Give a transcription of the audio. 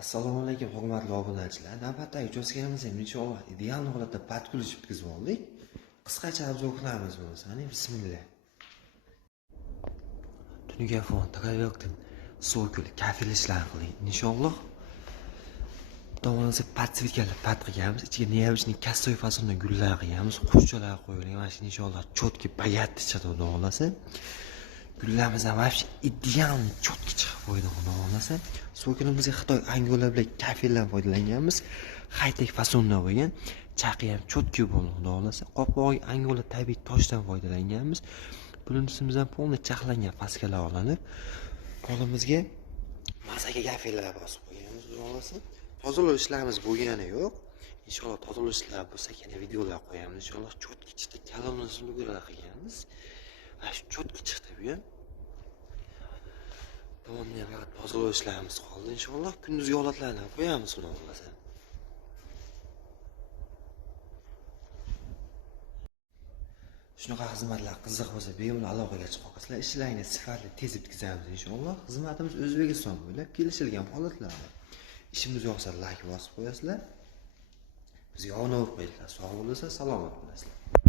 Assalomu alaykum hurmatli obunachilar. Navbatdagi uchastkamiz ham inshaalloh ideal holatda patkulish bitkazib oldik. Qisqacha obzor qilamiz buni. Bismillah. Tuniga fon taqayyoqdan so'kul kafil ishlar qiling. Inshaalloh tomonimizga patsvirkalar pat qilganmiz. Ichiga neobычный kastoy fasonda gullar qilganmiz. Qushchalar qo'yilgan. Mana shu inshaalloh chotki bayat chiqadi olasa. Gullarimizni вообще ideal chotki chiqib qo'ydi xudo xolasa. So'kilimizga Xitoy angola bilan kafildan foydalanganmiz. High-tech fasonda bo'lgan. Chaqi ham chotki bo'ldi xudo xolasa. Qopqog'i angola tabiiy toshdan foydalanganmiz. Bulimizdan polni chaqlangan paskalar olinib, qo'limizga masaga kafillar bosib qo'yganmiz xudo xolasa. Tozalash ishlarimiz bo'lgani yo'q. Inshaalloh tozalash ishlari bo'lsa, yana videolar qo'yamiz. Inshaalloh chotki chiqdi. Kalonimizni qilganmiz. Shu chotki chiqdi bu ham. Tamomdan faqat tozalash ishlarimiz qoldi. Inshaalloh kunduzgi holatlarni qo'yamiz xudo xolasa. Shunaqa xizmatlar qiziq bo'lsa, bemalol aloqaga chiqasizlar. Ishlaringizni sifatli tez bitkazamiz inshaalloh. Xizmatimiz O'zbekiston bo'ylab kelishilgan holatlarda. Ishimiz yoqsa like bosib qo'yasizlar. Bizga obuna bo'lib qo'yinglar. Sog' bo'lasizlar, salomat bo'lasizlar.